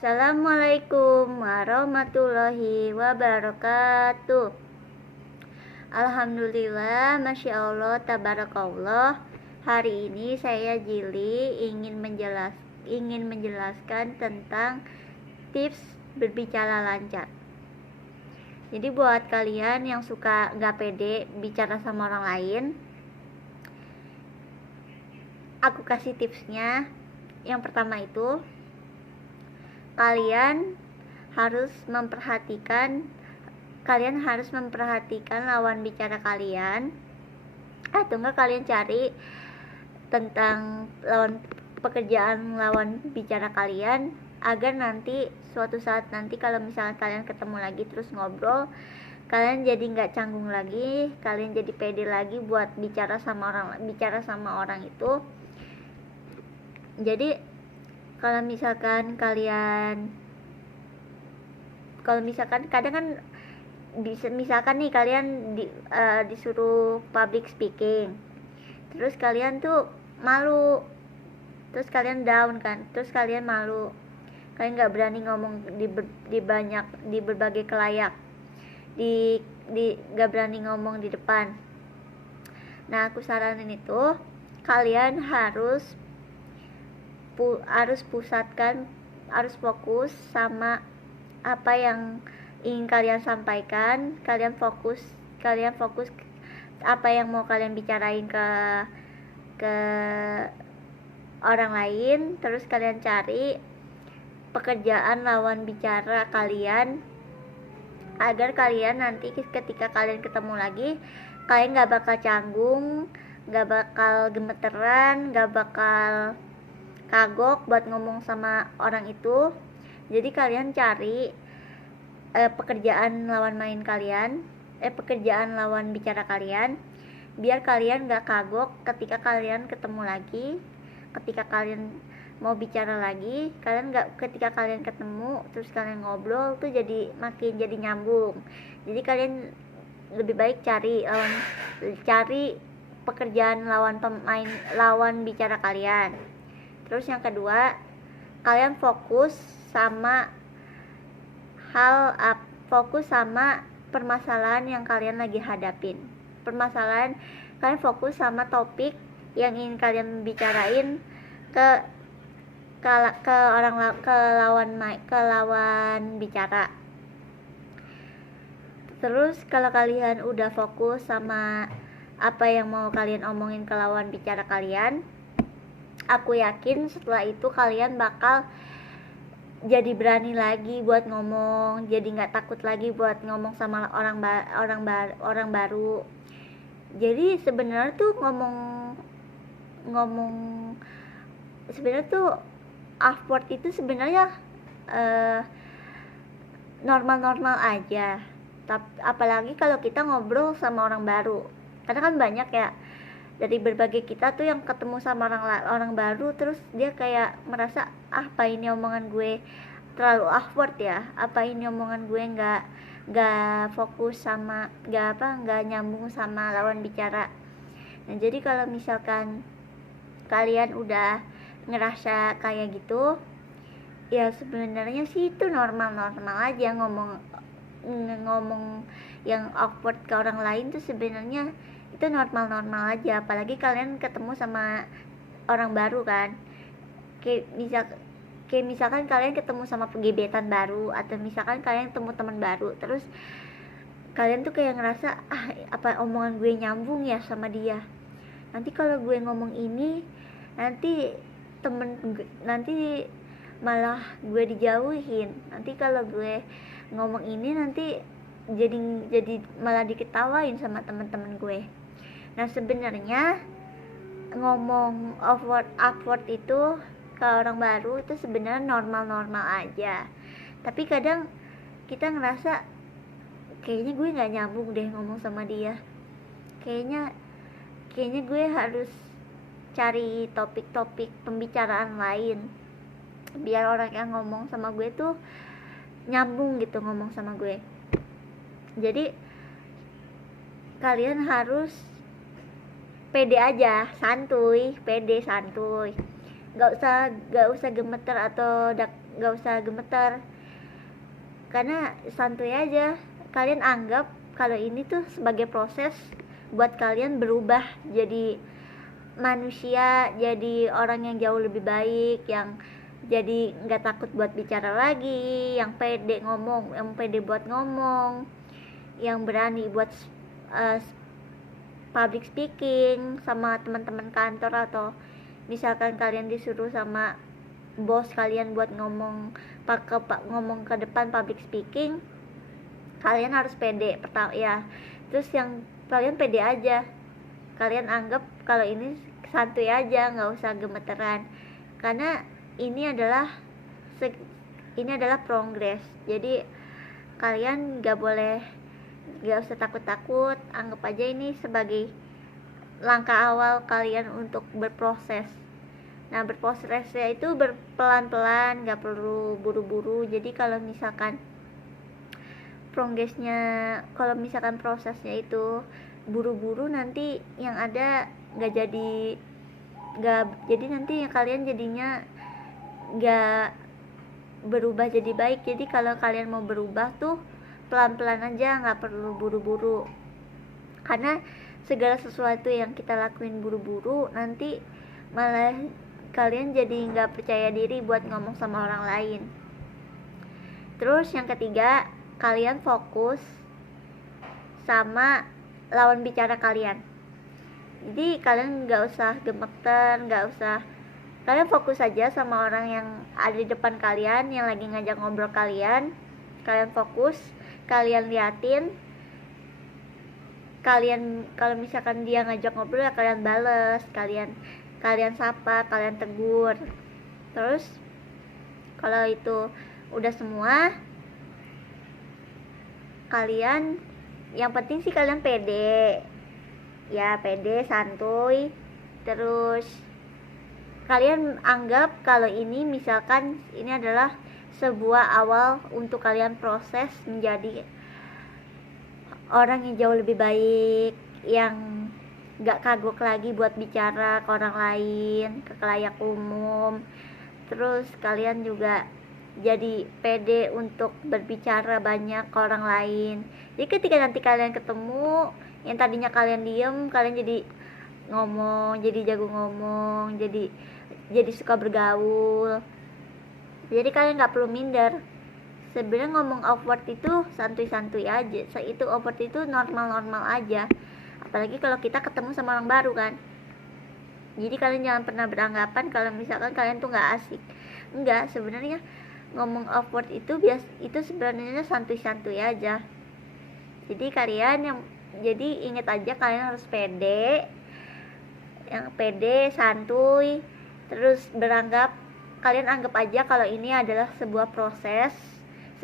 Assalamualaikum warahmatullahi wabarakatuh. Alhamdulillah, Masya Allah, Tabarakallah. Hari ini saya Jili ingin menjelaskan tentang tips berbicara lancar. Jadi buat kalian yang suka gak pede bicara sama orang lain, aku kasih tipsnya. Yang pertama itu, kalian harus memperhatikan lawan bicara kalian, atau enggak kalian cari tentang pekerjaan lawan bicara kalian, agar nanti suatu saat nanti kalau misalnya kalian ketemu lagi terus ngobrol, kalian jadi nggak canggung lagi, kalian jadi pede lagi buat bicara sama orang itu. Jadi kalau misalkan kadang kan misalkan nih kalian disuruh public speaking, terus kalian tuh malu, terus kalian down kan, terus kalian malu, kalian nggak berani ngomong di berbagai kelayak, nggak berani ngomong di depan. Nah, aku saranin itu kalian harus fokus sama apa yang ingin kalian sampaikan. Kalian fokus apa yang mau kalian bicarain ke orang lain. Terus kalian cari pekerjaan lawan bicara kalian, agar kalian nanti ketika kalian ketemu lagi, kalian gak bakal canggung, gak bakal gemeteran, gak bakal kagok buat ngomong sama orang itu. Jadi kalian cari pekerjaan lawan bicara kalian, biar kalian gak kagok ketika kalian ketemu lagi, ketika kalian mau bicara lagi. Ketika kalian ketemu terus kalian ngobrol tuh jadi makin jadi nyambung. Jadi kalian lebih baik cari pekerjaan lawan bicara kalian. Terus yang kedua, kalian fokus sama permasalahan yang kalian lagi hadapin. Kalian fokus sama topik yang ingin kalian bicarain ke lawan bicara. Terus kalau kalian udah fokus sama apa yang mau kalian omongin ke lawan bicara kalian, aku yakin setelah itu kalian bakal jadi berani lagi buat ngomong, jadi nggak takut lagi buat ngomong sama orang baru. Jadi sebenarnya tuh sebenarnya tuh awkward itu sebenarnya normal-normal aja. Apalagi kalau kita ngobrol sama orang baru, karena kan banyak ya dari berbagai kita tuh yang ketemu sama orang baru, terus dia kayak merasa, apa ini omongan gue terlalu awkward ya, apa ini omongan gue nggak fokus sama nggak nyambung sama lawan bicara. Nah, jadi kalau misalkan kalian udah ngerasa kayak gitu, ya sebenarnya sih itu normal-normal aja ngomong yang awkward ke orang lain tuh sebenarnya itu normal-normal aja. Apalagi kalian ketemu sama orang baru kan, kayak misalkan kalian ketemu sama gebetan baru, atau misalkan kalian ketemu teman baru, terus kalian tuh kayak ngerasa, apa omongan gue nyambung ya sama dia, nanti kalau gue ngomong ini nanti malah gue dijauhin, nanti kalau gue ngomong ini nanti jadi malah diketawain sama teman-teman gue. Nah, sebenarnya ngomong awkward itu ke orang baru itu sebenarnya normal-normal aja. Tapi kadang kita ngerasa, kayaknya gue nggak nyambung deh ngomong sama dia. Kayaknya gue harus cari topik-topik pembicaraan lain, biar orang yang ngomong sama gue tuh nyambung gitu ngomong sama gue. Jadi kalian harus pede santuy, gak usah gemeter atau nggak usah gemeter, karena santuy aja. Kalian anggap kalau ini tuh sebagai proses buat kalian berubah jadi manusia, jadi orang yang jauh lebih baik, yang jadi nggak takut buat bicara lagi, yang pede ngomong, yang pede buat ngomong, yang berani buat public speaking sama teman-teman kantor, atau misalkan kalian disuruh sama bos kalian buat ngomong ke depan public speaking, kalian harus pede pertama ya. Terus yang kalian pede aja, kalian anggap kalau ini santuy aja, nggak usah gemeteran, karena ini adalah progres. Jadi kalian nggak usah takut-takut, anggap aja ini sebagai langkah awal kalian untuk berproses. Nah, berprosesnya itu berpelan-pelan, nggak perlu buru-buru. Jadi kalau misalkan prosesnya itu buru-buru, nanti yang ada nggak jadi nanti yang kalian jadinya nggak berubah jadi baik. Jadi kalau kalian mau berubah tuh pelan-pelan aja, nggak perlu buru-buru, karena segala sesuatu yang kita lakuin buru-buru nanti malah kalian jadi nggak percaya diri buat ngomong sama orang lain. Terus yang ketiga, kalian fokus sama lawan bicara kalian. Jadi kalian nggak usah gemeter, kalian fokus aja sama orang yang ada di depan kalian, yang lagi ngajak ngobrol kalian. Kalian fokus, kalian liatin, kalau misalkan dia ngajak ngobrol ya kalian bales, kalian sapa, kalian tegur. Terus kalau itu udah semua, kalian yang penting sih kalian pede, santuy. Terus kalian anggap kalau ini misalkan ini adalah sebuah awal untuk kalian proses menjadi orang yang jauh lebih baik, yang gak kagok lagi buat bicara ke orang lain, ke khalayak umum. Terus kalian juga jadi pede untuk berbicara banyak ke orang lain. Jadi ketika nanti kalian ketemu, yang tadinya kalian diem, kalian jadi ngomong, jadi jago ngomong, jadi suka bergaul. Jadi kalian gak perlu minder. Sebenarnya ngomong awkward itu santuy-santuy aja. Itu awkward itu normal-normal aja. Apalagi kalau kita ketemu sama orang baru kan. Jadi kalian jangan pernah beranggapan kalau misalkan kalian tuh nggak asik. Enggak, sebenarnya ngomong awkward itu sebenarnya santuy-santuy aja. Jadi ingat aja kalian harus pede, yang pede, santuy. Terus kalian anggap aja kalau ini adalah sebuah proses,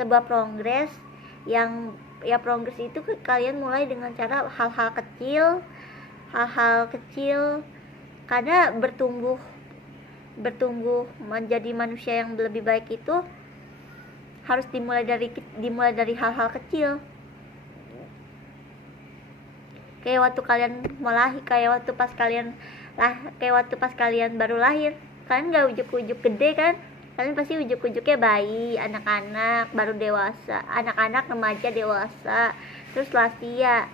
sebuah progres, yang progres itu kalian mulai dengan cara hal-hal kecil, karena bertumbuh menjadi manusia yang lebih baik itu harus dimulai dari hal-hal kecil. Kayak waktu kalian mau lahir, kayak waktu pas kalian baru lahir, kalian gak ujuk-ujuk gede kan, kalian pasti ujuk-ujuknya bayi, anak-anak, baru dewasa, anak-anak, remaja, dewasa, terus lansia.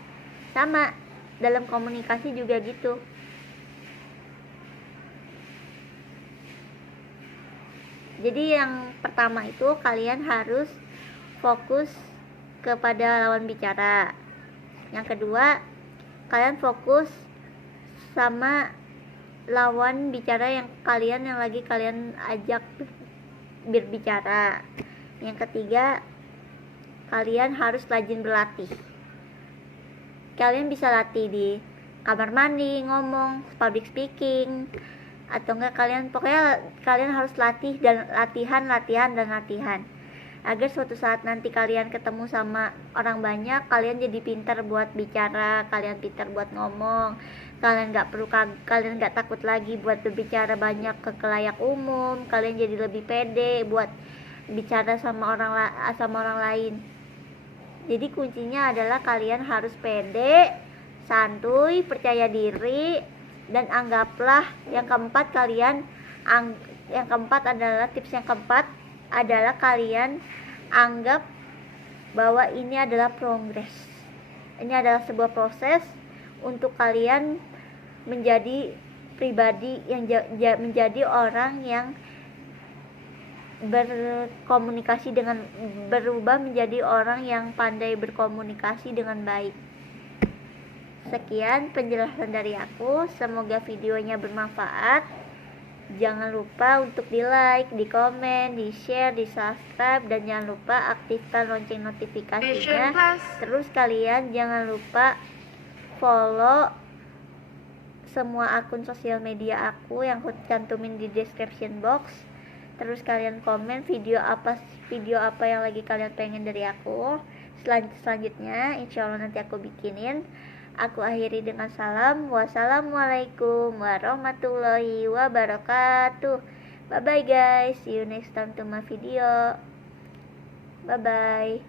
Sama dalam komunikasi juga gitu. Jadi yang pertama itu kalian harus fokus kepada lawan bicara. Yang kedua, kalian fokus sama lawan bicara yang lagi kalian ajak berbicara. Yang ketiga, kalian harus rajin berlatih. Kalian bisa latih di kamar mandi, ngomong, public speaking, atau enggak kalian harus latihan agar suatu saat nanti kalian ketemu sama orang banyak, kalian jadi pintar buat bicara, kalian pintar buat ngomong, kalian nggak takut lagi buat berbicara banyak ke khalayak umum, kalian jadi lebih pede buat bicara sama orang lain. Jadi kuncinya adalah kalian harus pede, santuy, percaya diri, dan anggaplah yang keempat adalah tips yang keempat, adalah kalian anggap bahwa ini adalah progres. Ini adalah sebuah proses untuk kalian menjadi pribadi yang menjadi orang yang berkomunikasi dengan berubah menjadi orang yang pandai berkomunikasi dengan baik. Sekian penjelasan dari aku, semoga videonya bermanfaat. Jangan lupa untuk di like, di komen, di share, di subscribe, dan jangan lupa aktifkan lonceng notifikasinya. Terus kalian jangan lupa follow semua akun sosial media aku yang aku cantumin di description box. Terus kalian komen video apa yang lagi kalian pengen dari aku selanjutnya, insya Allah nanti aku bikinin. Aku akhiri dengan salam. Wassalamualaikum warahmatullahi wabarakatuh. Bye bye guys, see you next time to my video. Bye bye.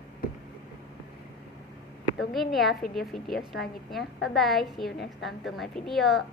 Tungguin ya video-video selanjutnya. Bye bye, see you next time to my video.